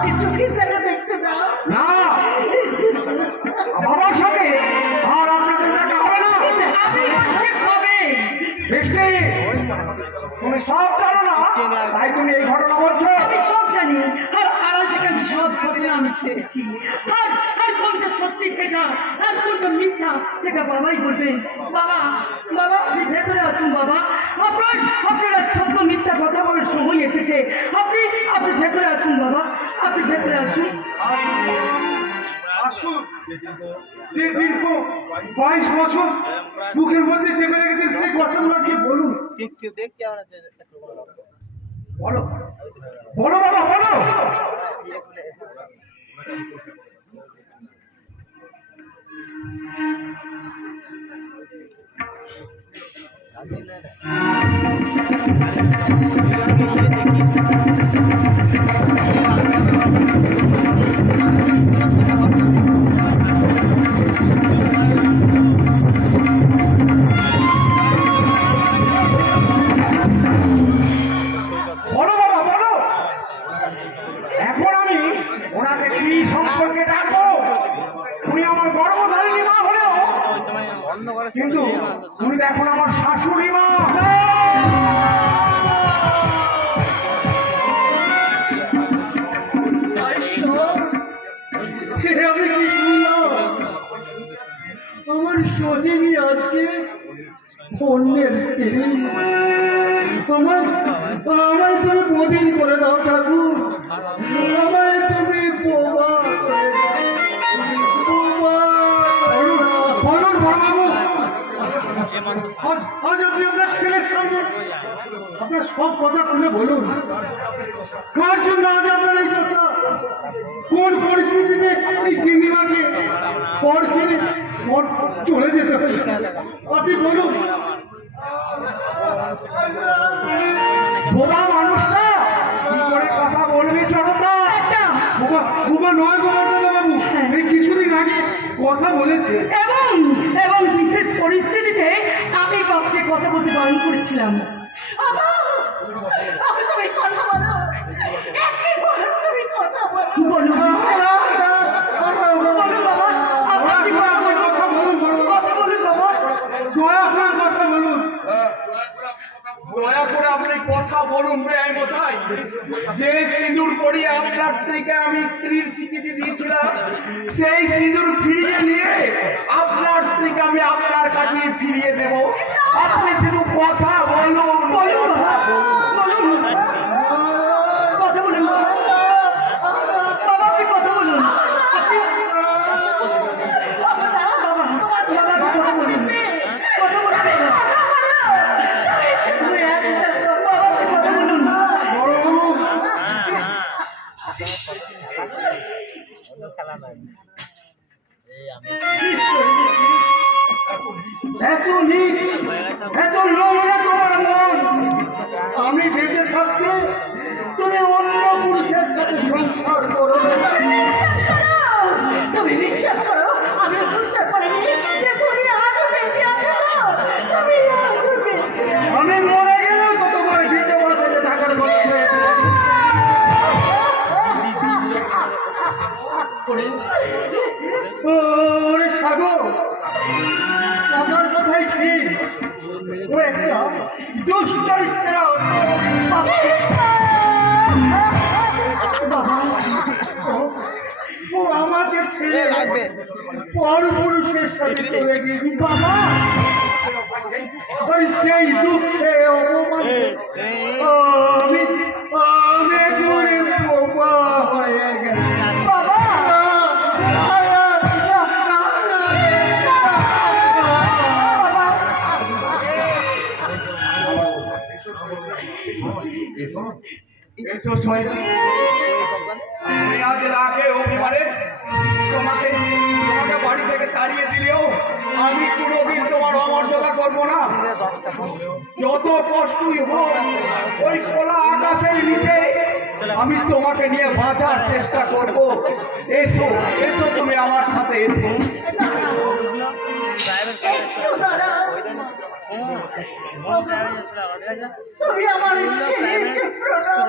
আমাকে চোখের দেখা দেখতে দাও। না, বাবার সাথে আর আপনাদের দেখা হবে না। আমি বলছি কবে? বৃষ্টি, তুমি সব জানো না, তাই তুমি এই ঘটনা বলছো। আমি সব জানি, আর আড়াল থেকে আমি সব ঘটনা আমি শুনেছি। আর কোনটা সত্যি সেটা, আর কোনটা মিথ্যা সেটা বাবাই বলবে। বাবা, বাবা আপনি ভেতরে আসুন। বাবা, আপনারা ছোট মিথ্যা কথা বলার সময় এসেছে। আপনি ভেতরে আসুন বাবা, আপনি ভেতরে আসুন। আসুন। যে দীর্ঘ 22 বছর বুকের মধ্যে চেপে রেখেছেন সেই ঘটনাগুলো দিয়ে বলুন। বলো বলো বাবা, বলো। বলো বাবা, বলো। এখন আমি ওনাকে কি সম্পর্কে ডাকবো? উনি আমার গর্ভধারিণী মা হলেও কিন্তু উনি তো এখন আমার শাশুড়ি মা। আমি কি শুনলাম? আমার সহিনী আজকে অন্যের স্ত্রী। আমায় তুমি বদিন করে দাও ঠাকুর, আমায় তুমি বোমা করে দাও। বলুন বড়বাবু, আজ আপনি আপনার ছেলের সামনে আপনার সব কথা খুলে বলুন। কার জন্য আজ আপনার এই কথা? কোন পরিস্থিতিতে এই ডিঙ্গিমাকে পর ছেড়ে পর চলে যেতে হবে? আপনি বলুন। বোবা মানুষটা কি করে কথা বলবি? চরণদা, বোবা নয় গোবর্ধন বাবু, এই কিছুদিন আগে কথা বলেছে। এবং বিশেষ পরিস্থিতিতে আমি বাপকে কথা বলতে বারণ করেছিলাম। তুমি কথা বলো, তুমি কথা বলো। বলো বাবা, আপনি কথা বলুন বাবা। দয়া করে কথা বলুন। দয়া করে আপনি কথা বলুন বেআই মশাই। যে সিঁদুর পরিয়ে আপনার স্ত্রীকে আমি স্ত্রীর স্বীকৃতি দিয়েছিলাম, সেই সিঁদুর ফিরিয়ে নিয়ে আপনার স্ত্রীকে আমি আপনার কাছে ফিরিয়ে দেব। আপনি শুধু কথা বলুন। কথা বলুন বাবা, আপনি কথা বলুন। এত নীচ, এত নোংরা তোমার মন। আমি বেঁচে থাকতে তুমি অন্য পুরুষের সাথে সংসার করো। তুমি বিশ্বাস করো, আমি বুঝতে পারিনি যে তুমি আজও বেঁচে আছো। তুমি আজও বেঁচে আছো। আমি মরে গেলেও তো তোমার বিধবা সাথে থাকার কষ্ট। ওরে সাগর, আপনার কথাই ঠিক। ও একটা দুশ্চরিত্র। ও আমাকে ছেড়ে পর পুরুষের সাথে চলে গেছি বাবা। ওই সেই দুঃখে অপমানে আমি ঘুরে বোবা হয়ে গেছি বাবা। আজ রাতে অভিমানে তোমাকে বাড়ি থেকে তাড়িয়ে দিলেও আমি কোনোদিন তোমার অমর্যাদা করবো না। যত কষ্টই হোক, ওই খোলা আকাশের নিচে আমি তোমাকে নিয়ে বাঁচার চেষ্টা করব। এসো এসো, তুমি আমার সাথে এসো। তুমি আমার শেষ প্রণাম।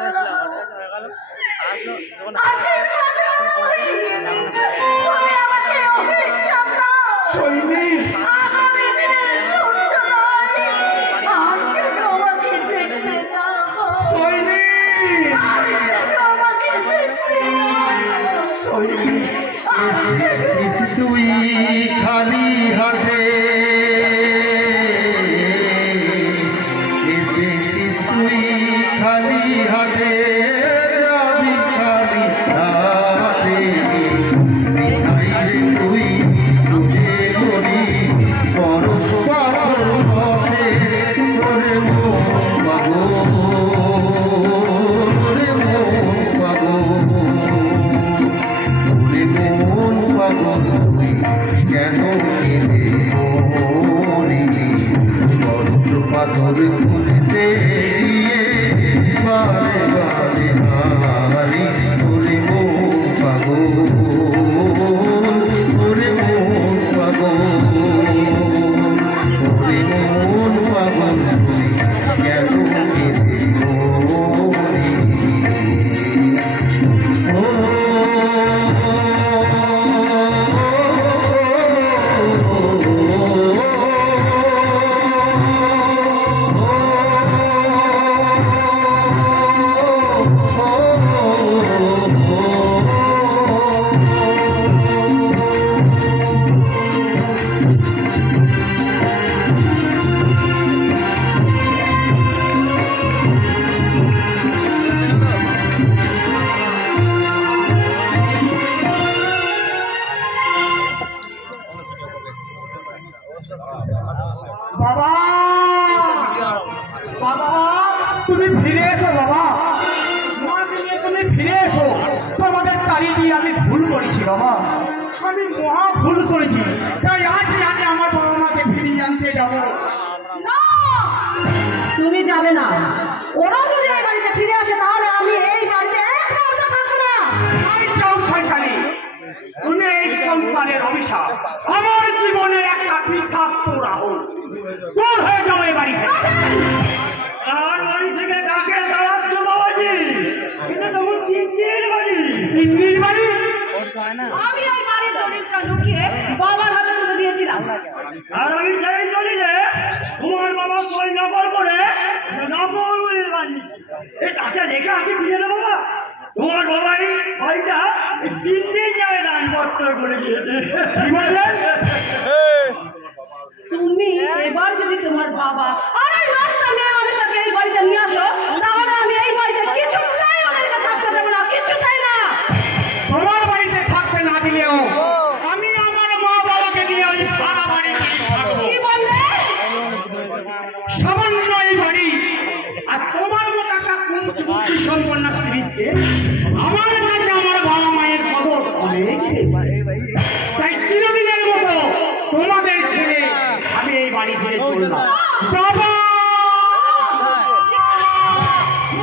বাড়ি দিয়ে আমি ভুল করেছি বাবা, আমি মহা ভুল করেছি। তাই আজই আমি আমার বাবা মাকে ফিরিয়ে আনতে যাব। না, তুমি যাবে না। ওরা যদি এই বাড়িতে ফিরে আসে তাহলে আমি এই বাড়িতে এক মুহূর্ত থাকবো না। তাই যাও শয়তানি, তুমি এই সংসারের অভিশাপ, আমার জীবনের একটা বিষাক্ত রাহুল। দূর হয়ে যাও এই বাড়ি থেকে। আর বাড়ি থেকে কাকে দাঁড়াচ্ছ বাবাজি? এটা তখন তিন্নির বাড়ি। তিন্নির বাড়ি? আমি এই বাড়ির দলিলটা লুকিয়ে বাবার হাতে তুলে দিয়েছিলাম। আর আমি সেই দলিলে তোমার বাবা বই নকল করে নকল বাড়ি এই তাকে রেখে আগে ফিরে নেবো বাবা। তোমার বাবাই বাড়িটা তিন্নির জায়গায় দান পত্র করে দিয়েছে। কি বললেন? তুমি এবার যদি তোমার বাবা আর এই রাস্তা মেয়ে মানুষটাকে এই বাড়িতে নিয়ে আসো তাহলে আমি এই বাড়িতে কিছুতেই ওদেরকে থাকতে দেবো না, কিছুতেই না। তোমার বাড়িতে থাকতে না দিলেও আমি আমার মা বাবাকে নিয়ে ওই ভাড়া বাড়িতে থাকবো। কি বললে? সামান্য এই বাড়ি আর তোমার মতো একটা কুঞ্চি সম্পন্ন স্ত্রীকে আমার কাছে আমার বাবা মায়ের কদর অনেক বেশি। তাই চিরদিনের মতো তোমাদের ছেড়ে আমি এই বাড়ি ফিরে চললাম। বাবা!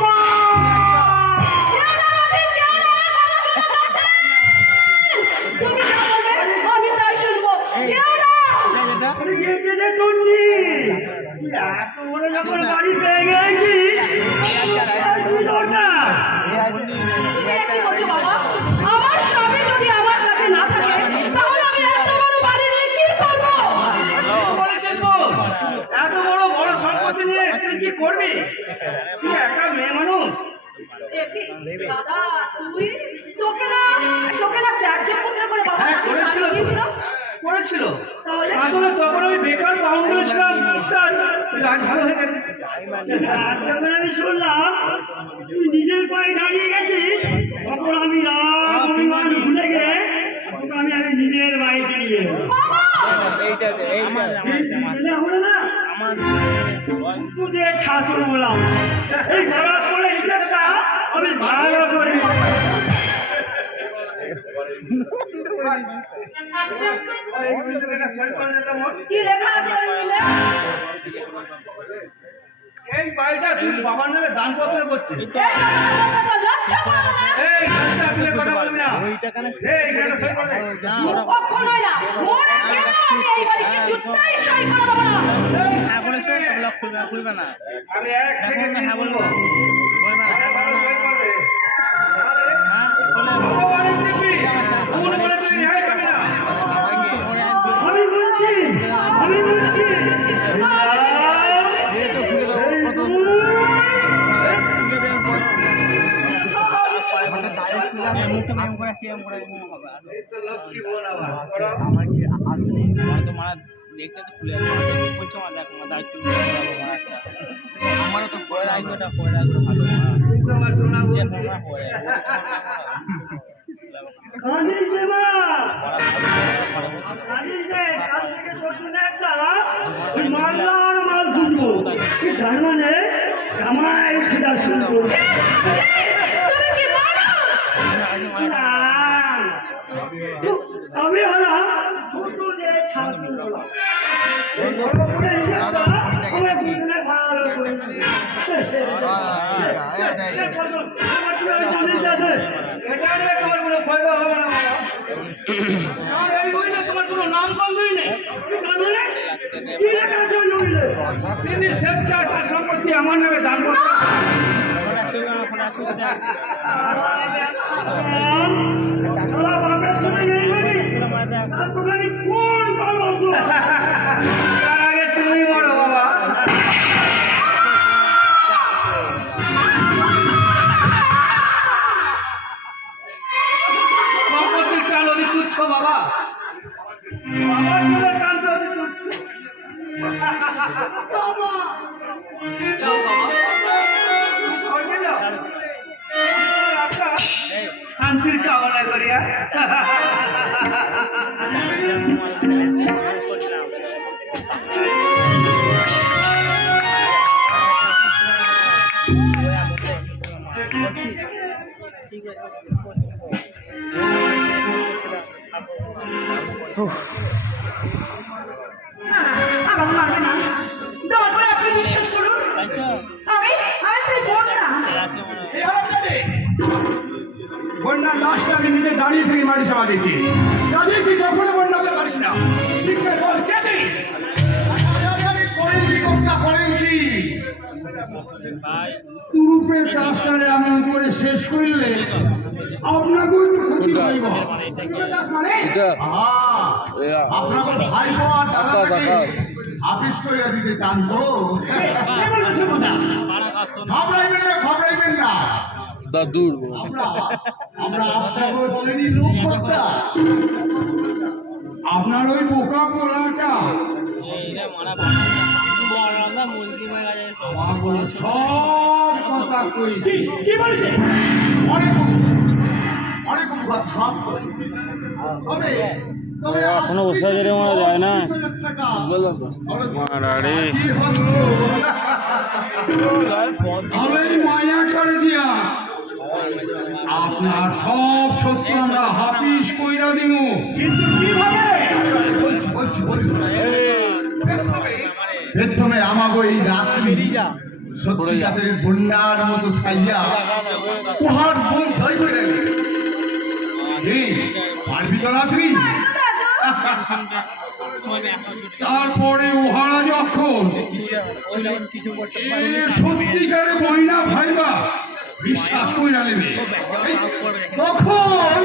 মা! তুমি যা বলবে আমি তাই শুনবো। যেও না। এত বড় যখন বাড়ি পেয়ে গেছি তুমি কি করছো বাবা? আমার স্বামী যদি আমার কাছে না থাকে তাহলে আমি এত বড় বাড়ি নিয়ে কি করবো? এত বড় বড় সম্পত্তি নিয়ে তুই কি করবি? তুই একটা মেয়ে মানুষ। দাদা তুই তোকে না ত্যায্য পুত্র করে বাবা হ্যাঁ, করেছিল তো। দিয়েছিল? করেছিল তাহলে? আসলে তখন আমি বেকার বাউন্ডারি ছিলাম। রাগ ভালো হয়ে গেছে। যখন আমি শুনলাম তুই নিজের পায়ে দাঁড়িয়ে গেছিস তখন আমি রাগ অভিমান ভুলে গিয়ে তোকে আমি নিজের বাড়িতে নিয়ে এলাম। হলো না তুই ঠাকুর বললাম এই ভাড়া করে হিসেবটা আমি ভালো করে কি লেখা আছে এর মধ্যে? এই বাড়িটা তুই বাবার নামে দান পত্র করছিস। এই কথা তো লজ্জা করো না? এই গাছটা আপনি কথা বলবি না। এই এখানে সই করে দে। কখনোই না। মরে গেলেও আমি এই বাড়ি কিছুতেই সই করে দেবো না। হ্যাঁ বলেছো ব্লক খুলবে না। আমি এক থেকে তিন হ্যাঁ বলবো বলবো। বলবে না। আরে বাবা সই করবে। হ্যাঁ বলে ও বাড়ি দিবি। কোন বলে তুই ন্যায় পাবি না। আমি বলছি। মুখে ম্যাম করে কেম করে হবে এই তো লক্ষ্মী বোন আমার। হয়তো মারা দেখতে তো খুলে আছে বলছো আমার দেখ আমার দায়িত্ব আমারও তো করে দায়িত্বটা ভালো তোমার শোনা যে বলছি। তোমরা হয়ে কানিস দে মা। কানিস দে। কাল থেকে পরশু একটা ওই মাল্লা আর মাল শুনবো। কি জানো নে? জামাই সেটা শুনবো। তুমি কি মানুষ? না। আমি হলাম ছোট যে ঠাকুর বলা। এই বড় করে হিসাবটা আমার বুঝলে ভালো করে দিই। এটা নিয়ে তোমার কোনো ফায়দা হবে না বাবা। আর এই উইলে তোমার কোনো নাম গন্ধই নেই। কি লেখা আছে ওই উইলে? তিনি স্বেচ্ছায় তার সম্পত্তি আমার নামে দান করতে। চলা বাপের সঙ্গে নেই মানে? আর তোকে আমি কোন ভালোবাসো? তার আগে তুমি বড় বাবা। সম্পত্তির টান অতি তুচ্ছ বাবা। আমার ছেলের টান তো অতি তুচ্ছ। বাবা যাও বাবা। তুমি স্বর্গে যাও। তোমার আত্মা শান্তির কামনা করিয়া। ঠিক আছে আমার মারবে না, দয়া করে আপনি বিশ্বাস করুন, তাই তো আমি আমি সেই বোন না। ছেলে আছে মনে হয়। এই আরামজাদে, বন্যার লাশটা আমি নিজে দাঁড়িয়ে থেকে মাটি চাপা দিচ্ছি। কাজে তুই কখনো বন্যাতে পারিস না। ঠিক করে বল, কে তুই? করেন কি কর্তা, করেন কি? ভাই তুরুপের কাজটারে আমি উপরে শেষ করলে আপনাকেও তো ক্ষতি হইব। মানে এটা কি আপনাকে ভাইপো আর দাদাকে আপিস করে দিতে চান তো? কে বলেছে বোধা? পাড়া কাজ তো না। ঘাবড়াইবেন না, ঘাবড়াইবেন না। দাদুর আমরা আমরা আপনাকে বলিনি লোক কর্তা। আপনার ওই বোকা পোলাটা এইটা মারা বড়রা মুসলিম হয়ে গেছে সব। সব কথা কইছি। কি বলেছে? অনেক অনেক কথা সব কইছি। তবে তবে এখনো বসে আছে রে, মনে যায় না। 20,000 টাকা বললাম তো মারারে কি হলো? আমি মায়া করে দিয়া আপনার সব সত্য আমরা হাফিস কইরা দিব। কিন্তু কিভাবে? বলছি বলছি বলছি প্রথমে আমাকে এই রাত্রি সত্যিকারের বন্যার মতো সাইয়া উহার মন ধই করে এই পারবি তো রাত্রি তারপরে উহারা যখন সত্যিকারে মহিলা ভাইবা বিশ্বাস কইরা নেবে, তখন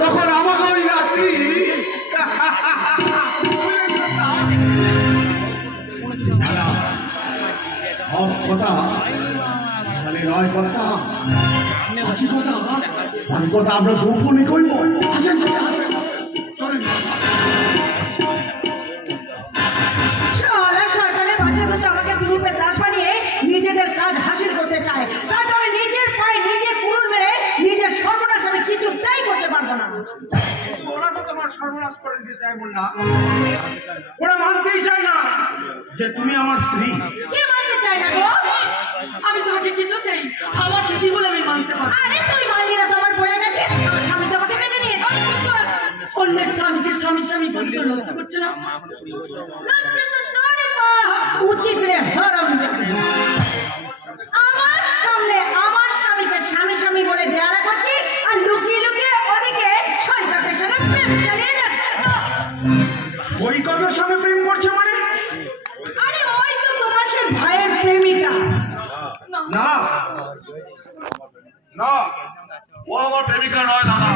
তখন আমাকে ওই রাত্রি সব কথা মানে নয় কথা বাকি কথা বাকি কথা আমরা গোপনে কইব। আসেন আসেন চলেন। শালা শয়তানের বাচ্চাগুলো তো আমাকে দুরূপের দাস বানিয়ে নিজেদের কাজ হাসিল করতে চায়, তাহলে আমি নিজের পায়ে নিজে কুড়ুল মেরে নিজের সর্বনাশ আমি কিছুটাই করতে পারবো না। ওরা তো তোমার সর্বনাশ করে দিতে চায় না, ওরা মানতেই চায় না যে তুমি আমার স্ত্রী। কে মানতে চায় না গো? আমি তোমাকে কিছুতেই আমার দিদি বলে আমি মানতে পারবো। আরে তুই মানলি না, তো আমার বয়ে গেছে, আমার স্বামী তোমাকে মেনে নিয়েছে। অন্যের স্বামীকে স্বামী স্বামী বলতে লজ্জা করছে না? লজ্জা তো তোরই পাওয়া উচিত রে হারামজাদা। আমার সামনে আমার স্বামীকে স্বামী স্বামী বলে দেয়ারা করছিস, আর লুকিয়ে লুকিয়ে ওদিকে সৈকতের সঙ্গে প্রেম চালিয়ে যাচ্ছে। ওই কথার সঙ্গে প্রেম করছে মানে? আরে ওই তো তোমার সে ভাইয়ের প্রেমিকা। না না, ও আমার প্রেমিকা নয় দাদা।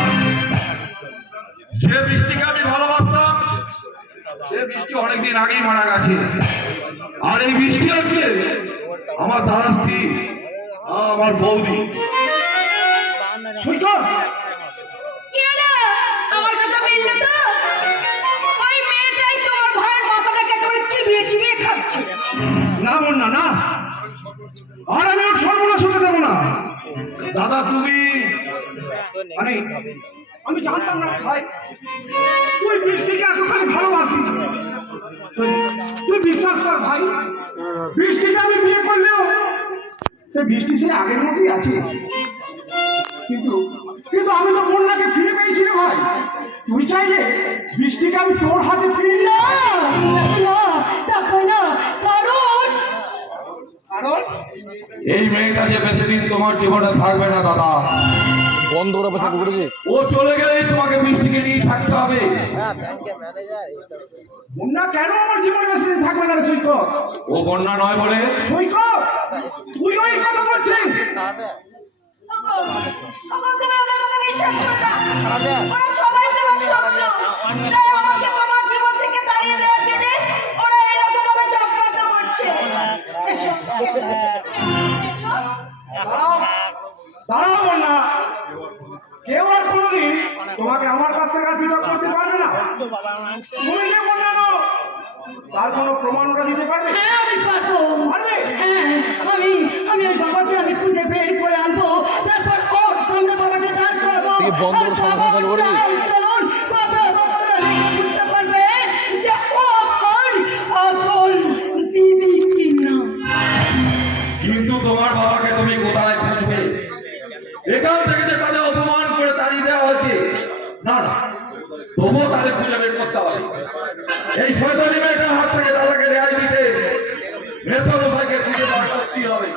যে বৃষ্টিকে আমি ভালোবাসতাম সে বৃষ্টি অনেকদিন আগেই মারা গেছে। আর এই বৃষ্টি হচ্ছে আমার দাদা স্ত্রী, আমার বৌদি। সৈকত, কি হলো? আমার কথা মিললে তো? ওই মেয়েটাই তোমার ভাইয়ের মাথাটাকে করে চিবিয়ে চিবিয়ে খাচ্ছে। না বন্যা না, আর আমি ওর সর্বনাশ হতে দেবো না। দাদা তুমি মানে আমি জানতাম না ভাই তুই বৃষ্টিকে এতখানি ভালোবাসিস। তুই বিশ্বাস কর ভাই, বৃষ্টিকে আমি বিয়ে করলেও সে বৃষ্টি সে আগের মতোই আছে। কিন্তু কিন্তু আমি তো বন্যাকে ফিরে পেয়েছি রে ভাই। তুই চাইলে বৃষ্টিকে আমি তোর হাতে ফিরিয়ে না, না, দেখো না, কারণ কারণ এই মেয়েটা যে বেশি দিন তোমার জীবনে থাকবে না দাদা। বন্ধ করা কথা বলেছে। ও চলে গেলেই তোমাকে বৃষ্টিকে নিয়ে থাকতে হবে। বন্যা কেন আমার জীবনে বেশি দিন থাকবে না রে সৈকত? ও বন্যা নয় বলে সৈকত তুই ওই কথা বলছিস? ওগো, ওগো, তুমি ওদের কথা বিশ্বাস করো না। ওরা সবাই তোমার স্বপ্ন। তাই আমাকে তোমার জীবন থেকে তাড়িয়ে দেওয়ার জন্য ওরা এরকমভাবে চক্রান্ত করছে। এসো, এসো, এসো। দাঁড়াও বন্যা, কেউ আর কোনোদিন তোমাকে আমার কাছ থেকে আর পৃথক করতে পারবে না। তুমি যে বন্যা নও তার কোনো প্রমাণ ওরা দিতে পারবে? হ্যাঁ, আমি পারবো। পারবে? হ্যাঁ, আমি ওই বাবাকে আমি খুঁজে বের করে আনবো, তারপর ওর সামনে বাবাকে দাঁড় করাবো। তুই বন্ধ করে আর সমাধান বাবার করবি? চাল-চলন, কথাবার্তা দেখে বুঝতে পারবে যে ও আমার আসল দিদি কিনা। কিন্তু তোমার বাবাকে তুমি কোথায় খুঁজবে? এখান থেকে যে তাদের অপমান করে তাড়িয়ে দেওয়া হচ্ছে, না না তবুও তাদের খুঁজে বের করতে হবে। এই শয়তানি মেয়েটার হাত থেকে দাদাকে রেহাই দিতে মেসামশাইকে খুঁজে বার করতেই হবে।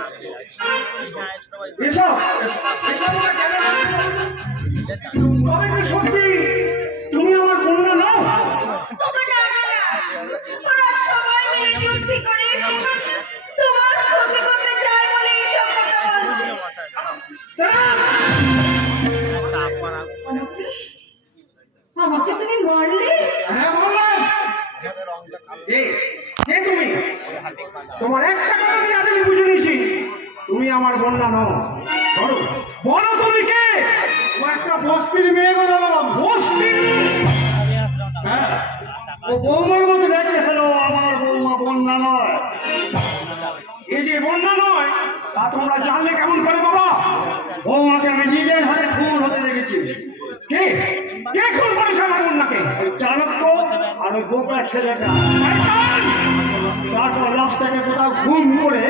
এসব এসব ওরা কেন করছে? তবে কি সত্যি তুমি আমার কন্যা নও? ওগো না না না, ওরা সবাই মিলে যুক্তি করে তোমার ক্ষতি করতে চায় বলে এইসব কথা বলছে। আমাকে তুমি মারলে? হ্যাঁ বললাম। কে তুমি? তোমার একটা কথা আমি আগে বুঝে নিয়েছি, তুমি আমার কন্যা নও। বলো বলো তুমি কে? ও একটা বস্তির মেয়ে গো দাদাবাবু। বস্তি? হ্যাঁ, ও বৌমার মতো দেখতে পেলো, আমার বৌমা বন্যা নয়। এই যে বন্যা নয় তা তোমরা জানলে কেমন করে বাবা? বৌমাকে আমি নিজের হাতে খুন হতে দেখেছি। কে কে খুন করেছে আমার বন্যাকে? ওই চাণক্য আর ওই বোকা ছেলেটা। তারপর লাশটাকে কোথাও খুন করে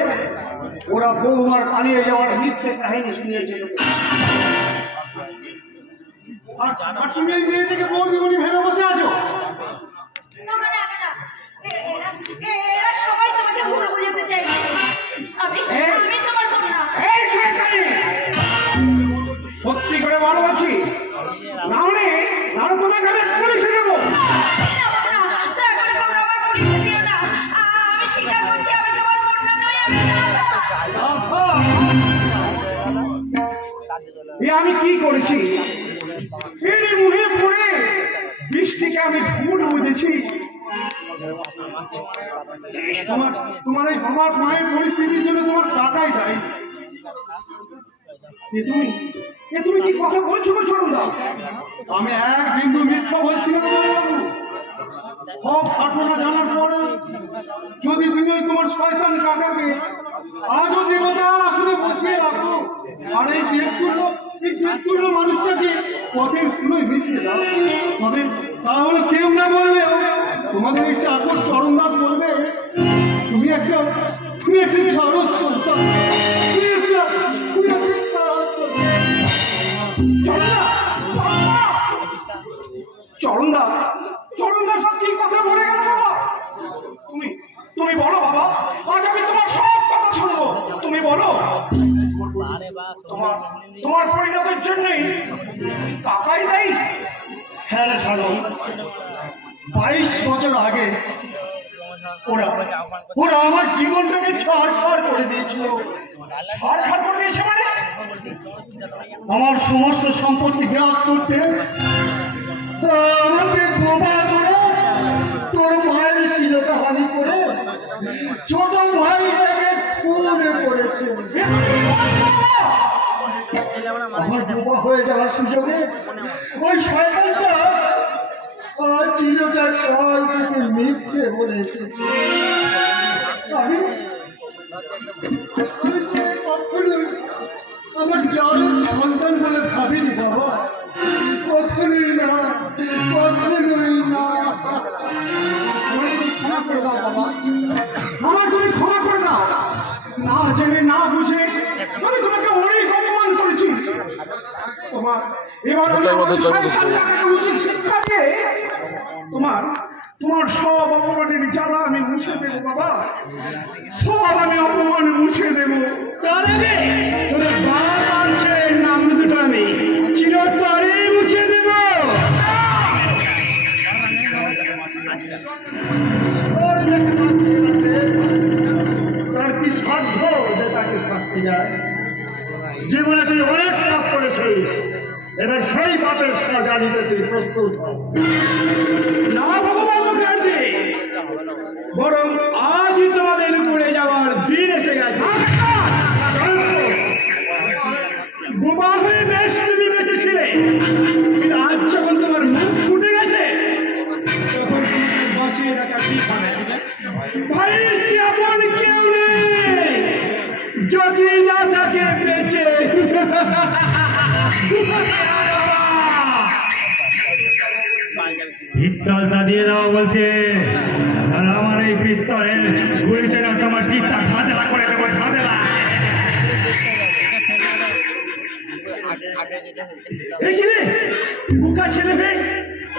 ওরা বৌমার পালিয়ে যাওয়ার মিথ্যে কাহিনী শুনিয়েছিল। আর তুমি এই মেয়েটাকে বৌদি বলে ভেবে বসে আছো? ওগো না না, এরা সবাই তোমাকে ভুল বোঝাতে চাইছে। আমি আমি তোমার কন্যা। এই শয়তানি! সত্যি করে ভালো বলছি, নাহলে তোমাকে আমি পুলিশে দেবো। দয়া করে তোমরা আমার পুলিশে দিও না। আমি স্বীকার করছি আমি তোমার কন্যা নই, আমি রাধা। এ আমি কি করেছি? এরই মুহে পড়ে বৃষ্টিকে আমি ভুল বুঝেছি। তোমার এই বাবার মায়ের পরিস্থিতির জন্য তোমার টাকাই দায়ী। এ তুমি কি কথা বলছো গো চরণদা? আমি এক বিন্দু মিথ্যা বলছি না দাদাবাবু। সব ঘটনা জানার পরে যদি তুমি ওই তোমার শয়তান কাকাকে আজও দেবতার আসলে বসিয়ে রাখো আর এই দেবতুল্য মানুষটাকে পথের ধুলোয় মিশিয়ে দাও, তবে তাহলে কেউ না বললেও তোমাদের এই চাকর চরণদাস বলবে তুমি একটা ছাড়ো সন্তান, তুমি একটা ছাড়ো চরণদা চরণদা সব ঠিক কথা বলে গেল বাবা। তুমি বলো বাবা, আজ আমি তোমার সব কথা শুনবো। তুমি বলো তোমার পরিণতির জন্যই কাকাই দায়ী? হ্যাঁ রে ছাড়ো, 22 বছর আগে ওরা আমার জীবনটাকে ছাড় করে দিয়েছিল। আর খার করে দিয়েছে মানে? আমার সমস্ত সম্পত্তি বিরাজ করতে আমাকে বোমা করে তোর ভাইয়ের শিরোটা হানি করে ছোট ভাইটাকে খুনে করেছে। আমার বোমা হয়ে যাওয়ার সুযোগে ওই শয়তানটা চিরটা কাল থেকে মিথ্যে বলে এসেছে। আমি কখনোই আমার যারও সন্তান বলে ভাবিনি বাবা, কখনোই না, কখনোই না। ক্ষমা করে দাও বাবা, আমার তুমি ক্ষমা করে দাও। না জেনে না বুঝে আমি তোমাকে অনেক অপমান করেছি। তোমার এবার আমি আমার শয়তানটাকে উচিত শিক্ষা দিয়ে তোমার সব অপমানের জ্বালা আমি মুছে দেবো বাবা, সব আমি অপমান মুছে দেবো। তার আগে তোর বাবা আছে নাম দুটো আমি চিরতরে মুছে দেব। তার কি সাধ্য যে তাকে শাস্তি যায়? জীবনে তুই অনেক পাপ করেছিস, এবার সেই পাপের সাজা নিতে তুই প্রস্তুত হ। না ভগবান মুখার্জি, বরং আজই তোমাদের উপরে যাওয়ার দিন এসে গেছে। বোবা হয়ে বেশ তুমি বেঁচেছিলে, কিন্তু আজ যখন তোমার মুখ ফুটে গেছে তখন তোমাকে বাঁচিয়ে রাখা ঠিক হবে। ভাইয়ের যেমন কেউ নেই, যদি না থাকে বেঁচে। পিস্তলটা দিয়ে দাও বলছে, আর আমার এই পিস্তলের গুলিতে না তোমার পিঠটা ঝাঁঝালা করে দেবো, ঝাঁঝালা। এই যে রে, বোকা ছেলে রে,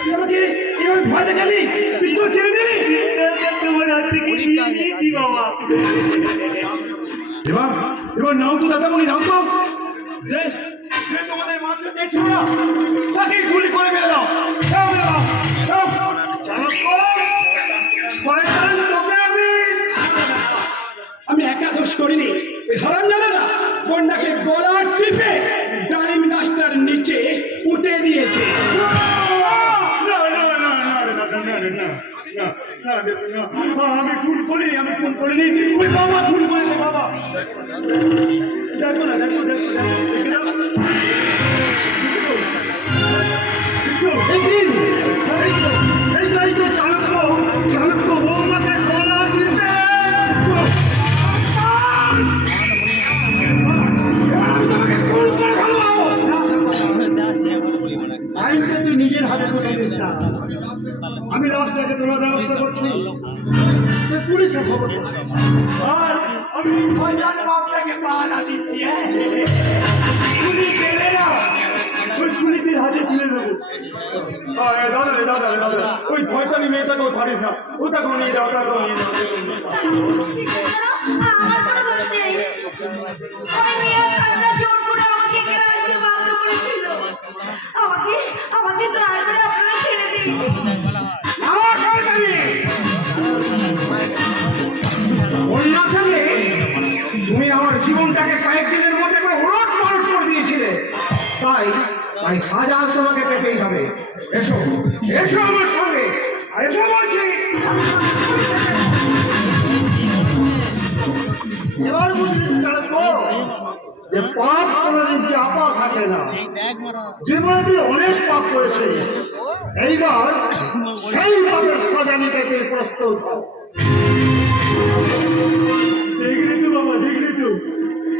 তুই আমাকে এভাবে ভয় দেখালি, পিস্তল ছেড়ে দিলি। তোমার হাত থেকে নিয়েছি বাবা। এবার নাও তো দাদা বলি, নাও তো। যে তোমাদের মারতে চেয়েছিল না, তাকে গুলি করে মেরে দাও। দাও, দাও, দাও। চালক কর। শয়তান তোকে আমি একা দোষ করিনি। হারাম জানে না বন্যাকে গলা টিপে ডালিম গাছটার নিচে পুঁতে দিয়েছে। আমি খুন করিনি, আমি খুন করিনি। ওই বাবা খুন করেছে, বাবা। দেখো না, দেখো, দেখো, দেখো, চালক বৌমাকে গলা টিপে আইনকে তুই নিজের হাতে তুলে দিস না। আমি লাশটাকে তোলার ব্যবস্থা করছি, তুই পুলিশের খবর দে। আর আমি শয়তান বাপটাকে পাহারা দিচ্ছি। পুলিশ এলে না, ওই পুলিশের হাতে তুলে দেবো। দাদা রে, দাদা রে, দাদা, ওই শয়তানি মেয়েটাকেও ছাড়িস না। ওটাকেও নিয়ে যাও, ওটাকেও নিয়ে যাও। আমার কোনো দোষ নেই। ওই মেয়ে সারা জোর করে আমাকে এখানে আসতে বাধ্য করেছিল। আমাকে দয়া করে আপনারা ছেড়ে দিন। আমার শয়তানি অন্য সঙ্গে তুমি আমার জীবনটাকে কয়েকদিনের মধ্যে করে ওলট পালট করে দিয়েছিলে। তাই সাজা তোমাকে পেতেই হবে। এসো, এসো আমার সঙ্গে। আর এসো বলছি। এবার বুঝলি চালাবো যে পাপ কোনোদিন চাপা থাকে না। জীবনে তুই অনেক পাপ করেছিস, এইবার সেই পাপের সাজা নিতে তুই প্রস্তুত হ। দেখলি তো বাবা, দেখলি তো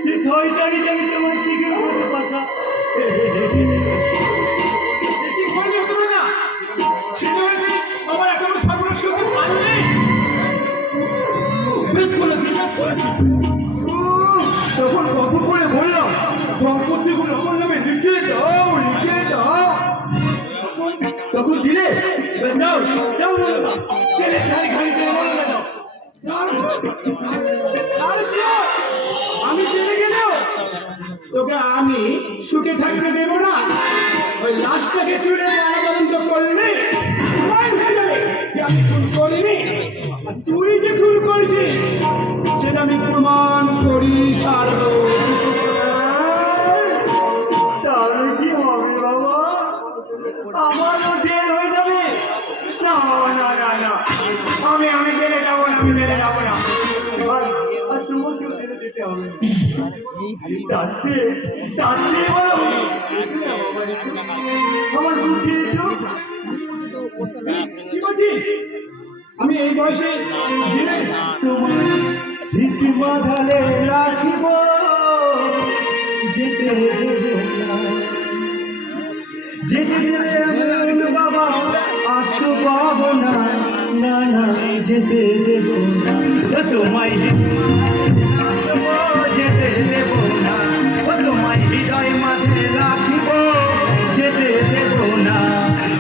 কি থইতারি জানি তোমার দিকে বলতে পারছা। কি করবো তুমি না সেটা হয়েছে আমার এত বড় সর্বনাশ করতে পারলি। তখন কত করে বললাম সম্পত্তিগুলো আমার নামে লিখে দাও, লিখে দাও। তখন দিলে দাও, দাও, ছেলে খালি খালি করে বলো না, দাও। আমি চলে গেলেও তোকে আমি সুখে থাকতে দেবো না। ওই লাশটাকে তুলে তদন্ত করলে যে আমি খুন করিনি, তুই যে খুন করেছিস সেটা আমি প্রমাণ করি ছাড়বো। তাহলে কি হবে বাবা? আমারও জেল হয়ে যাবে। না না না না, আমি জেলে যাবো না, আমি জেলে যাবো না। আর তোমাকেও জেলে যেতে হবে। আমার বুদ্ধি কি বলছিস? আমি এই বয়সে জেলে তোমার ভিত বাঁধালে রাখিব, যেতে যেতে দিলে বাবা আত্ম পাবো না, না না যেতে দেব না তোমায়, যেতে দেব না তোমায় হৃদয় মাঝে রাখিব, যেতে দেব না।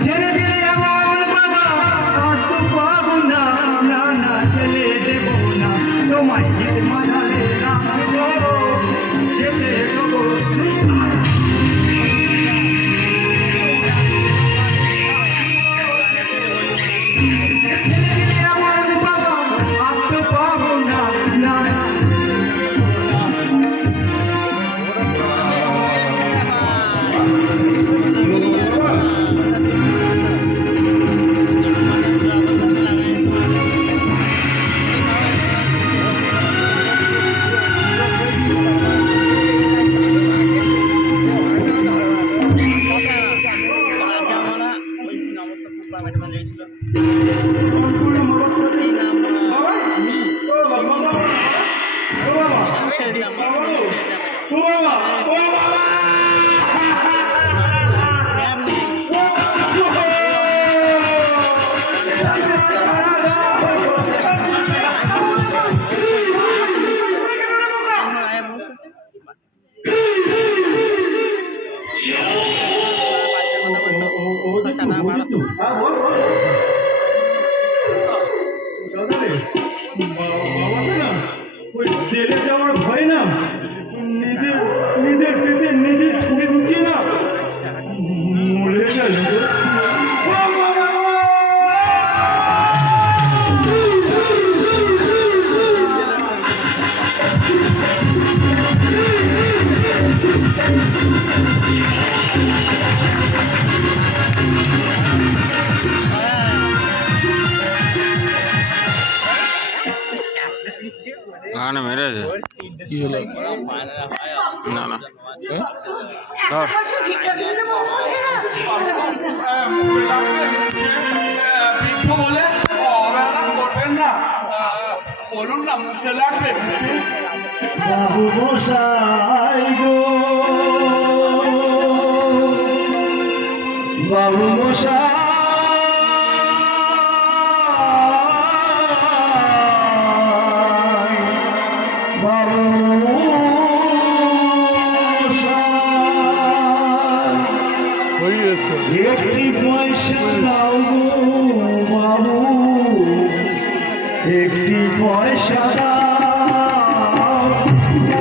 ছেড়ে দিলে আমার বাবা আত্ম পাবো না, না না ছেড়ে দেব না তোমায় ভিত বাঁধালে রাখিব, যেতে দেব না। হ্যাঁ বল বল দাদারে বাবাকে না ওই জেলে যাওয়ার ভয় না নিজের পেটে নিজের ছুরি ঢুকিয়ে না মরে গেল গানে মেরেছে কি হলো না না একটা পয়সা ভিক্ষা দিয়ে দেবো মশাইরা বৃদ্ধ বলে অবহেলা করবেন না, বলুন না মুখে লাগবে। বাবু মশাই গো বাবু মশাই বাবু হয়ে গেছে একটি পয়সা দাও গো বাবু একটি পয়সা দাও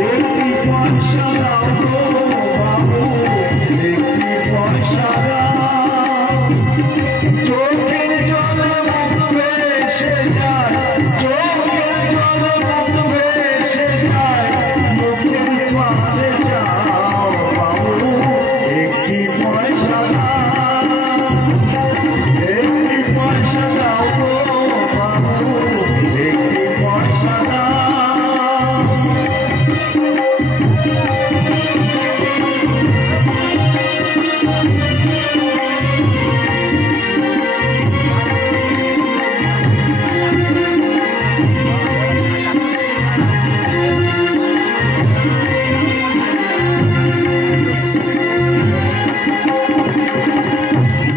একটি পয়সা দাও গো বাবু একটি পয়সা দাও চোখের জল মুখ ভেসে যায় চোখের জল মুখ ভেসে যায় মুখের পাশে যাও বাবু একটি পয়সা দাও একটি পয়সা দাও গো বাবু একটি পয়সা দাও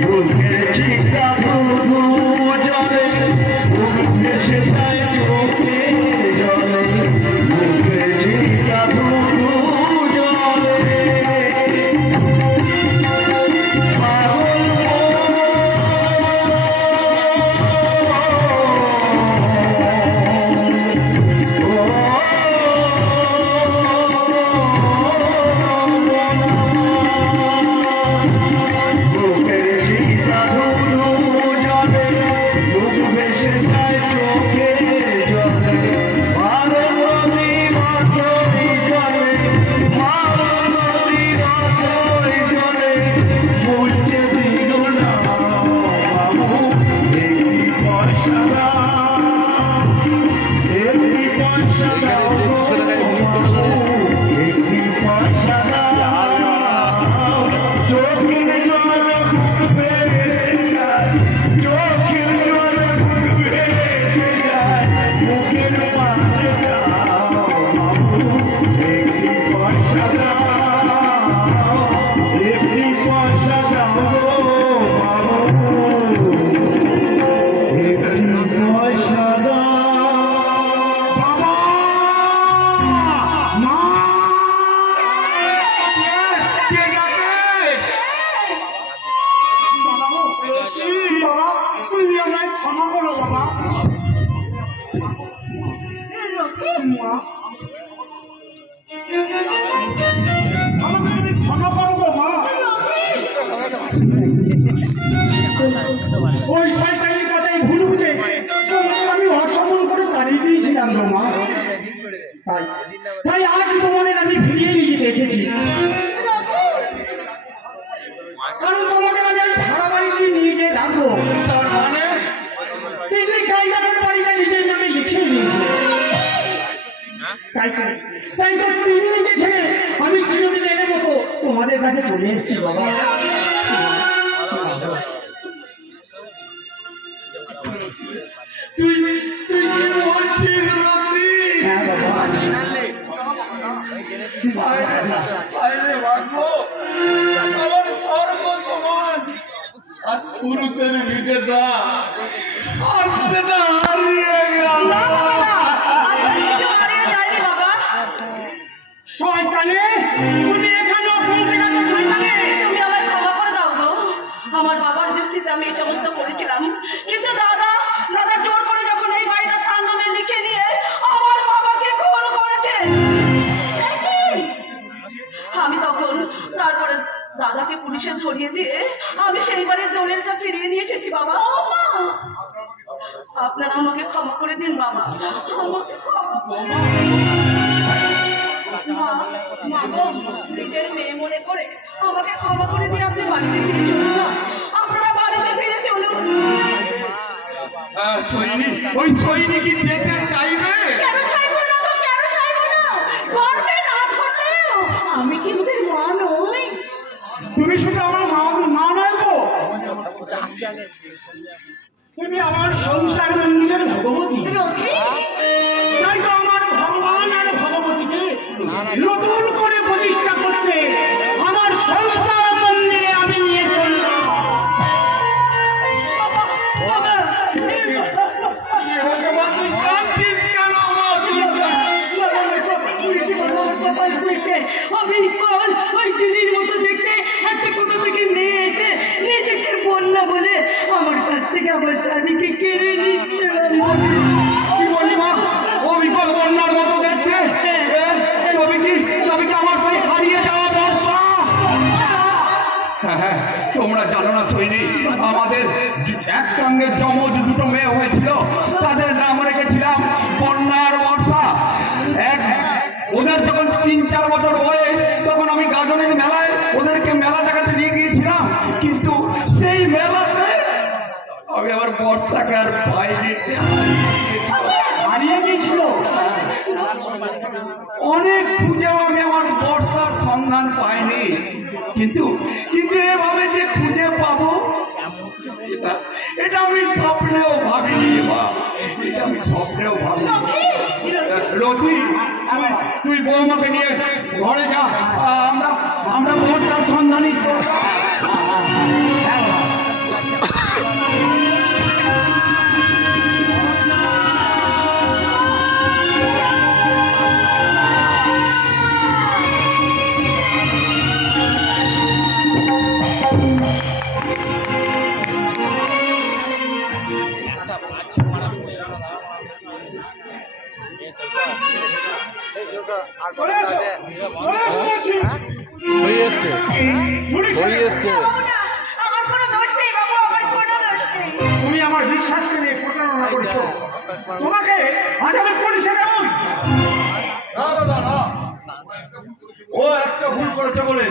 বুকের চিন্তা ধুধু জলে বুক ভেসে যায় চোখে জলে বুকের চিন্তা ধুধু জলে বুকের চিন্তা ধুধু জলে বুক ভেসে যায় চোখে জলে মারো নদী মাতরি জলে মারো নদী মাতরি জলে মুছে দিল না বাবু একটি পয়সা দাও একটি পয়সা দাও বাবু একটি পয়সা দাও চোখের জল বুক ভেসে যায় চোখের জল বুক ভেসে যায় মুখের পাশে যাও বাবু একটি পয়সা দাও একটি পয়সা দাও গো বাবু একটি পয়সা দাও বাবা মা কে ডাকে বাবা তুমি আমায় ক্ষমা করো বাবা মা আমাকে তুমি ক্ষমা করো গো মা ওই শয়তানির কথাই ভুল বুঝে তোমাকে আমি অসম্মান করে তাড়িয়ে দিয়েছিলাম গো মা তাই তাই আজ তোমাদের আমি ফিরিয়ে নিয়ে দেখেছি কারণ তোমাকে আমি আজ ভাড়া বাড়ি দিয়ে নিয়ে গিয়ে রাখবো তার মানে তুমি কায়দা করে বাড়িটা নিজের নামে লিখিয়ে নিয়েছিলে তাই তো তাই তো তিন মিনিটে ছেড়ে আমি চিরদিনের মতো তোমাদের কাছে চলে এসেছি বাবা তুই তুই কি বলছিস রতি হ্যাঁ বাবা আরে বাবু আমার স্বর্গ সমান আর পুরুষের ভিটেটা আর সেটা হারিয়ে গেল। শয়তানে তুমি এখানে পৌঁছে গেছো শয়তানে তুমি আমায় ক্ষমা তখন তারপরে দাদাকে পুলিশে ধরিয়েছে, আমি সেইবারে দোলেরটা ফিরিয়ে নিয়ে এসেছি বাবা। আপনারা আমাকে ক্ষমা করে দিন বাবা, আমাকে ক্ষমা করে দিন। মা গো, নিজের মেয়ে মনে করে আমাকে ক্ষমা করে দিয়ে আপনি বাড়িতে ফিরে চলুন না, আপনারা বাড়িতে ফিরে চলুন। সৈনী, ওই সৈনী কি যেতে চাইবে? কেন চাইবো না তো, কেন চাইবো না? গর্বে না ধরলেও আমি কিন্তু মা নই। তুমি শুধু আমার মা নয় গো, তুমি আমার সংসার মন্দিরের ভগবতী। রথি, তাই তো আমার ভগবান আর ভগবতীকে নতুন করে প্রতিষ্ঠা করতে আমার সংসার মন্দিরে আমি নিয়ে চললাম। বাবা, ভগবান, তুই কাঁদছিস কেন? আমি কাল ওই দিদির মতো দেখতে একটা কোথা থেকে মেয়ে এসে নিজেকে বন্যা বলে আমার কাছ থেকে আমার স্বামীকে কেড়ে নিতে পারবো। কি বলি মা? অবিকল বন্যার মতো দেখতে? তবে কি আমার সেই হারিয়ে যাওয়া বর্ষা? হ্যাঁ, তোমরা জানো না সৈনী, আমাদের একসঙ্গে যমজ দুটো মেয়ে হয়েছিল, তাদের নাম রেখেছিলাম বন্যার বর্ষা। ওদের যখন 3-4 বছর বয়স, তখন আমি গাজনের মেলায় ওদেরকে মেলা দেখাতে নিয়ে গিয়েছিলাম, কিন্তু সেই মেলাতে আমি আবার বর্ষাকে আর পাইনি, হারিয়ে গিয়েছিল। অনেক খুঁজেও আমি আমার বর্ষার সন্ধান পাইনি, কিন্তু এভাবে যে খুঁজে পাবো এটা আমি স্বপ্নেও ভাবিনি। এটা আমি স্বপ্নেও ভাবিনি। রথি, তুই বৌমাকে নিয়ে ঘরে যা, আমরা বর্ষার সন্ধানই হয়ে এসছে হয়ে এসছে। বাবু না, আমার কোনো দোষ নেই বাবু, আমার কোনো দোষ নেই। তুমি আমার বিশ্বাসকে নিয়ে প্রতারণা করেছো, তোমাকে আজ আমি পুলিশে দেব। ও একটা ভুল করেছে বলে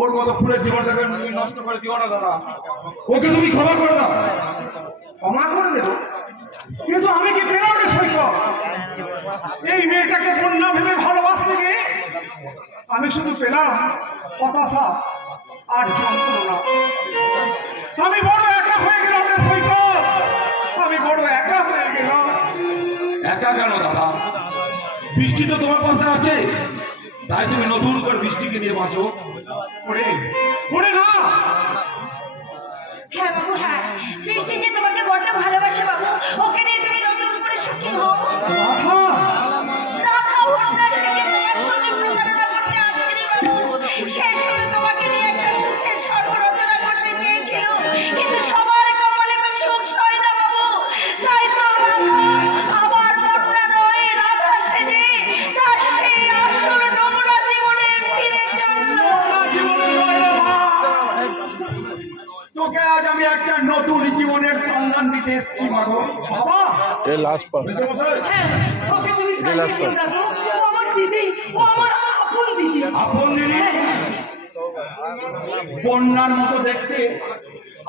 ওর মতো ফুলের জীবনটাকে তুমি নষ্ট করে দিও না দাদা। ওকে তুমি ক্ষমা করে দাও। ক্ষমা করে দেবো, কিন্তু আমি কি পেলাম রে সৈকত? এই মেয়েটাকে বন্যা ভেবে ভালোবাসতে গিয়ে আমি শুধু পেলাম হতাশা আর যন্ত্রণা। আমি বড় একা হয়ে গেলাম রে সৈকত, আমি বড় একা হয়ে গেলাম। একা কেন দাদা? বৃষ্টি তো তোমার পাশে আছে, তাই তুমি নতুন করে বৃষ্টিকে নিয়ে বাঁচো। ওরে না। হ্যাঁ বাবু, হ্যাঁ, বৃষ্টি যে তোমাকে বড্ড ভালোবাসে বাবু, ওকে নিয়ে তুমি নতুন করে সুখী হও। রাধা বন্যা সেজে তোমার সঙ্গে প্রতারণা করতে আসেনি বাবু, সে শুধু তোমাকে নিয়ে একটা সুখের স্বর্গ রচনা করতে চেয়েছিল, কিন্তু সবার কপালে তো সুখ সয় না বাবু। তাই তো রাধা আবার বন্যা নয়, রাধা সেজে তার সেই আসল নোংরা জীবনে ফিরে চলল। তোকে আজ আমি একটা নতুন জীবনের সন্ধান দিতে এসেছি মাগো। বাবা, এ লাস্ট পার। হ্যাঁ, ওকে তুমি কাঁদিয়ে দিও না গো। ও আমার দিদি, ও আমার আপন দিদি। আপন দিদি, বন্যার মতো দেখতে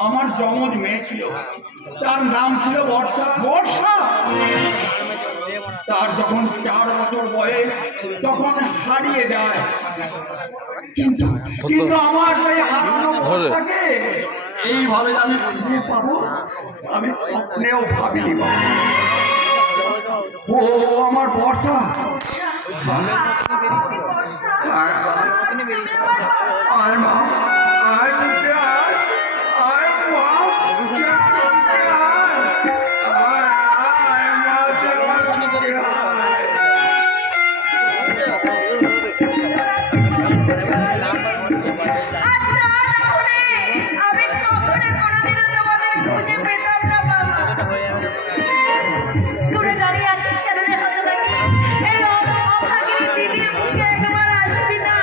আমার যমজ মেয়ে ছিল, তার নাম ছিল বর্ষা। বর্ষা তার যখন 4 বছর বয়স তখন হারিয়ে যায়, কিন্তু আমার সেই হারানো বর্ষাকে এইভাবে আমি ফিরে পাবো আমি স্বপ্নেও ভাবিনি। ও আমার বর্ষা, আয় মা, আয় বুকে আয়, আয় মা, আয় মা, চলো বুকে আয়। আমি কখনো কোনোদিনও তোমাদের খুঁজে পেতাম না বাবা। দূরে দাঁড়িয়ে আছিস কেন রে হতভাগী? এই অভাগিনী দিদির মুখে একবার আসবি না?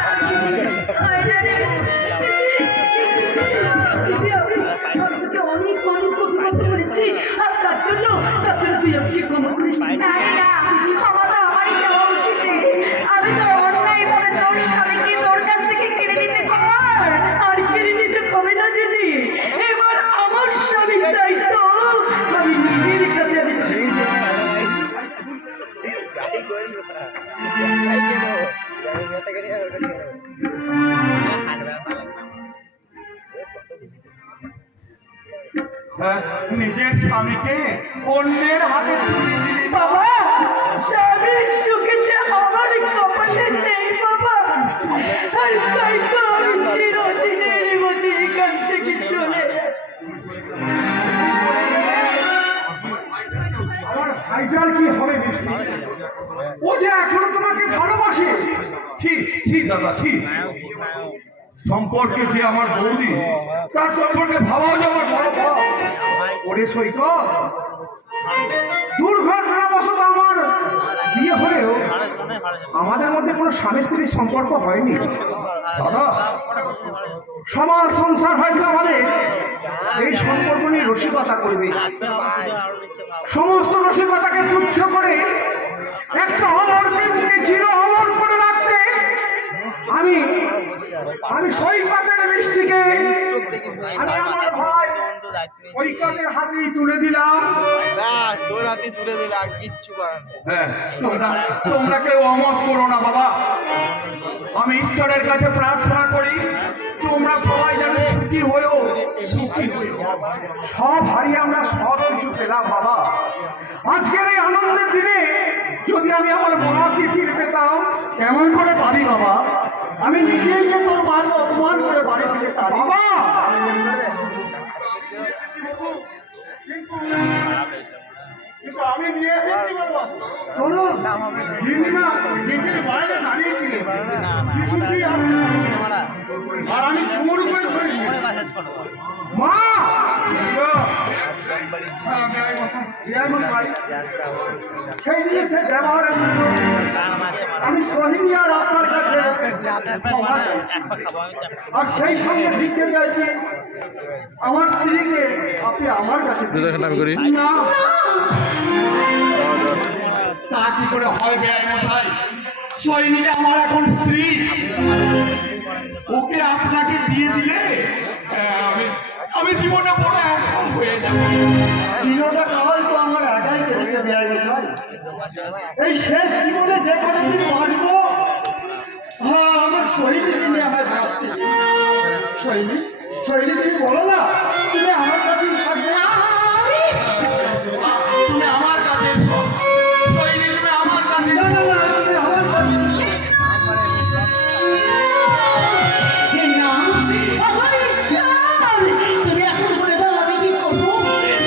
নিজের স্বামীকে অন্যের হাতে তুলে দিলি বাবা স্বামীর সুখে যে আমার কপালে নেই বাবা, আর তাই তো আমি চিরদিনের মধ্যে এখান থেকে চলে আমার ভাইটার কি হবে মিষ্টি? ও যে এখনো তোমাকে ভালোবাসে। ছি ছি দাদা ছি। সম্পর্কে যে আমার বৌদি, তার সম্পর্কে ভাবাও যে আমার বড় পাপ। ওরে সৈকত, দুর্ঘটনাবশত আমার বিয়ে হলেও আমাদের মধ্যে কোনো স্বামী স্ত্রীর সম্পর্ক হয়নি দাদা। সমাজ সংসার হয়তো আমাদের এই সম্পর্ক নিয়ে রসিকতা করবে, সমস্ত রসিকতাকে তুচ্ছ করে একটা অমর প্রেমকে চির অমর করে রাখতে আমি সৈকতের মিষ্টিকে আমি আমার ভাই সৈকতের হাতেই তুলে দিলাম। তোর হাতে তুলে দিলে আর কিচ্ছু করার নেই। হ্যাঁ, তোমরা কেউ অমত করো না বাবা। আমি ঈশ্বরের কাছে প্রার্থনা করি তোমরা সবাই যেন সুখী হয়েও সব হারিয়ে আমরা সব কিছু পেলাম বাবা। আজকের এই আনন্দের দিনে যদি আমি আমার মাকে ফিরে পেতাম। কেমন করে পারি বাবা? আমি নিজেই যে তোর মাকে অপমান করে বাড়ি থেকে তাড়ি বাবা কিন্তু আমি নিয়ে এসেছি বাবা। চলো দিদিমা গেটের বাইরে দাঁড়িয়েছিলেন, কিছুতেই আমি আর আমি জোর করে ধরে নিয়েছি। মা সেই নিয়ে সে ব্যবহারের জন্য আমি সোহিনী আর আপনার কাছে ক্ষমা চাইছি। আর সেই সঙ্গে দিতে চাইছি আমার স্ত্রীকে আপনি আমার কাছে দিন। দেখেন আমি করি না তা কি করে হয় ভাই? সৈনিক আমার এখন স্ত্রী, ওকে আপনাকে দিয়ে দিলে আমি জীবনে বড় একদম হয়ে যাবো। জীবনটা কাল তো আমার একাই কেটেছে বেয়াই মশাই। এই শেষ জীবনে যে কটা দিন বাঁচবো, হ্যাঁ আমার শহীদকে নিয়ে আমার ভাবতে। শহীদ তুমি বলো না তুমি আমার কাছে থাকবে? তুমি আমার কাছে এসো। সৈনিক তুমি আমার কাছে না না না তুমি আমার কাছে এসো। তুমি এখন বলে দাও আমি কি করবো?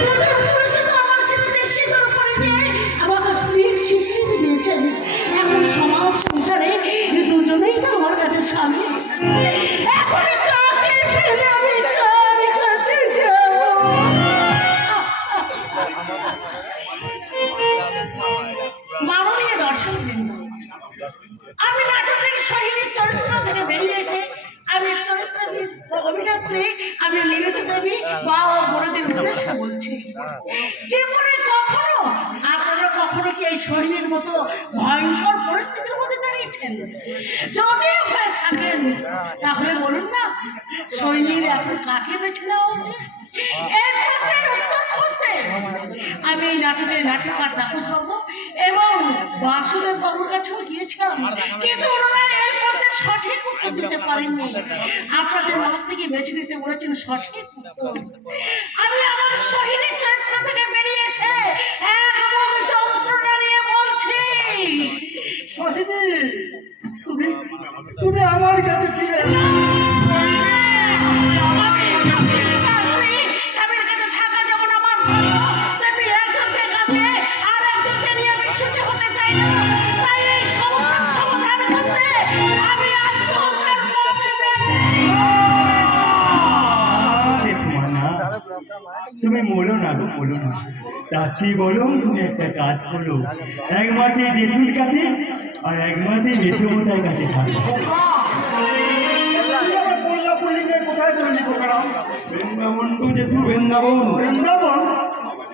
দুজন পুরুষে তো আমার সাথে সিঁদুর পরে দিয়ে আমাকে স্ত্রীর স্বীকৃতি দিয়েছেন। এখন সমাজ সংসারে দুজনেই তো আমার কাছে স্বামী। এখনই কাকে ফেলে আমি কার কাছে যাবো? মাননীয় দর্শকবৃন্দ, আমি নাটকের শৈলীর চরিত্র থেকে বেরিয়ে এসে আমি চরিত্র অভিনেত্রী আমি নিবেদিতা দেবী বা বড়দের উদ্দেশ্যে বলছি, জীবনে কখনো আপনারা কখনো কি এই শরীরের মতো ভয়ঙ্কর পরিস্থিতির মধ্যে দাঁড়িয়েছেন? যদি হয়ে থাকেন তাহলে বলুন না সৈনির এখন কাকে বেছে নেওয়া উচিত? এই প্রশ্নের উত্তর খুঁজতে আমি এই নাটকের নাট্যকার তাপস বাবু এবং বাসুদেব বাবুর কাছেও গিয়েছিলাম, কিন্তু ওনারা এই প্রশ্নের সঠিক উত্তর দিতে পারেননি। আপনাদের মাঝ থেকে বেছে নিতে বলেছেন সঠিক উত্তর। আমি আমার শহীদের চরিত্র থেকে বেরিয়ে এসে এক মুখ যন্ত্রণা নিয়ে বলছি, শহীদি তুমি তুমি আমার কাছে ফিরে এসো। স্বামীর কাছে থাকা যেমন আমার ভালো, তেমনি একজনকে কাছে আর একজনকে নিয়ে আমি সুখী হতে চাই না। তাই এই সমস্যার সমাধান করতে আমি আত্মহত্যার পথে তুমি বলো না গো, বলো না। তা কি বলো, তুমি একটা কাজ করো, এক মাঠে জেঠুর কাছে আর এক মাঠে জেঠুমতার কাছে থাকো। কোথায় চললি বোকারাম? বৃন্দাবন গো জেঠু, বৃন্দাবন। বৃন্দাবন?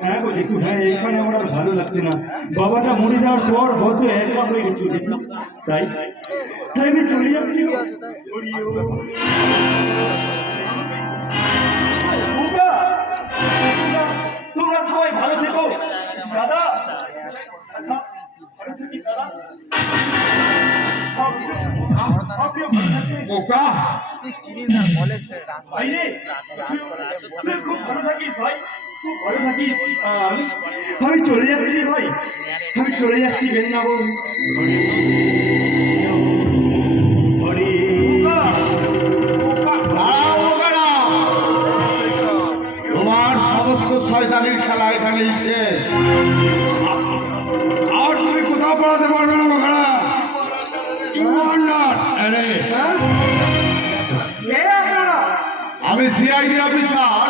হ্যাঁ গো জেঠু, হ্যাঁ এখানে আমার আর ভালো লাগছে না। বাবাটা মরে যাওয়ার পর গত একবার হয়ে গেছিল জেঠু, তাই তাই আমি চলে যাচ্ছি গো। তোমরা সবাই ভালো থেকো দাদা। বোকা তুই চিনিস না, কলেজ ভাই রে, তুই খুব ভালো থাকিস ভাই। খুব ভালো থাকি। আমি চলে যাচ্ছি রে ভাই, আমি চলে যাচ্ছি বৃন্দাবন। হরে তোমার সমস্ত শয়তানির খেলা এখানেই শেষ। আর তুমি কোথাও পড়াতে পারবে না বাঘা। আমি সিআইডি অফিসার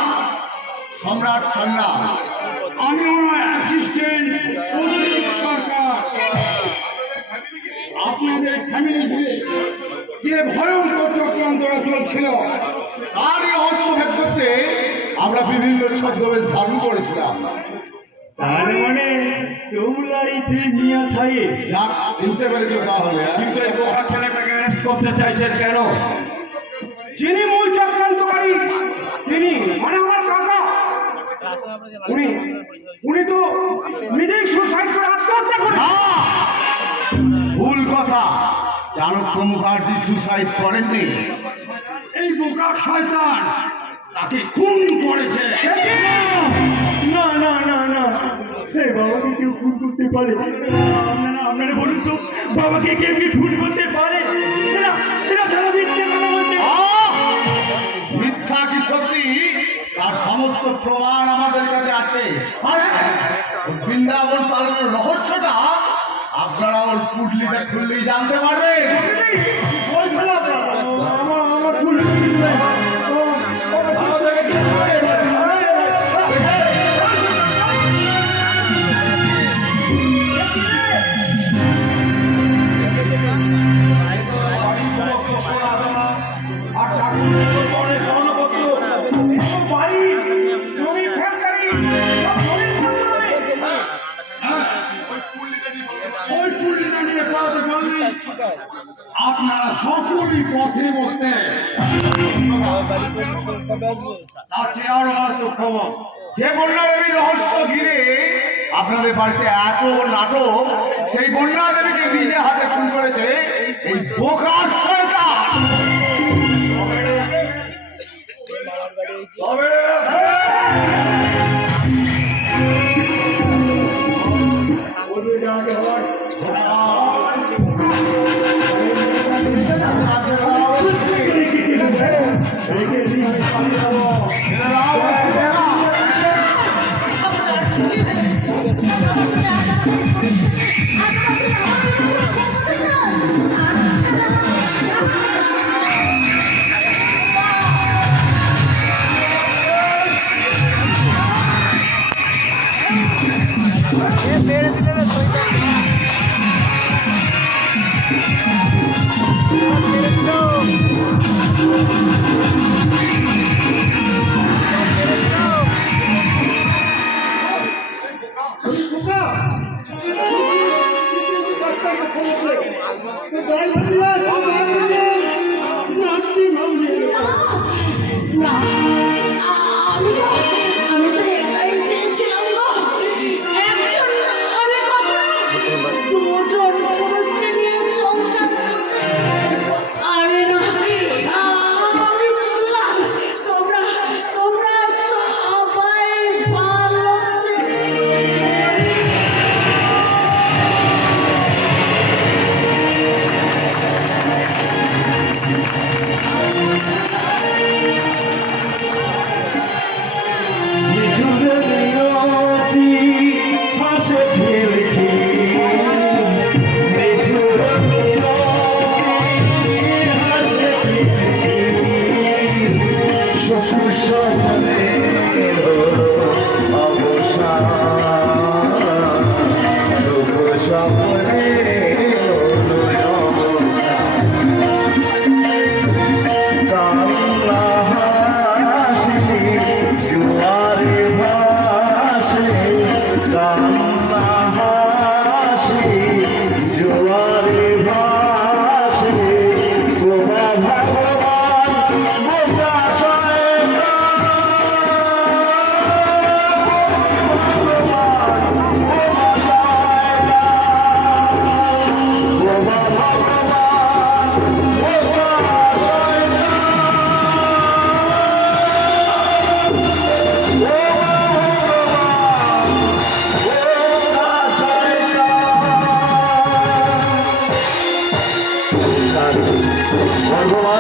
সম্রাট সান্না। আমি আমার অ্যাসিস্ট্যান্ট প্রদীপ সরকার। আপনাদের ফ্যামিলি ঘিরে যে ভয়ঙ্কর চক্রান্তরা চলছিল তারই রহস্য ভেদ করতে আমরা বিভিন্ন ছদ্মবেশ ধারণ করেছিলাম। তার মানে তোমরাইতে নিয়ে থাকে। যাক, চিনতে পেরেছো তাহলে? কিন্তু এই বোকা ছেলেটাকে অ্যারেস্ট করতে চাইছেন কেন? যিনি মূল চক্রান্তকারী তিনি মানে আমার কাকা। উনি তো নিজেই সুসাইড করে আত্মহত্যা করে। ভুল কথা, চাণক্য মুখার্জি সুসাইড করেননি। এই বোকা শয়তান তাকে খুন করেছে। না না না না, এই বাবাকে কেউ খুন করতে পারে? আপনারা বলুন তো, বাবাকে কেউ কি খুন করতে পারে? এরা যারা মিথ্যে কথা বলছে। মিথ্যা কি সত্যি তার সমস্ত প্রমাণ আমাদের কাছে আছে। আর বৃন্দাবন পালনের রহস্যটা আপনারা ওর পুডলিটা খুললেই জানতে পারবেন। আমার ভুল হয়েছিল। আপনারা সকলেই পথে বসতে যে বন্যা দেবী রহস্য ঘিরে আপনাদের বাড়িতে এত নাটক, সেই বন্যা দেবীকে নিজে হাতে খুন করেছে এই বোকার শয়তান। রেখে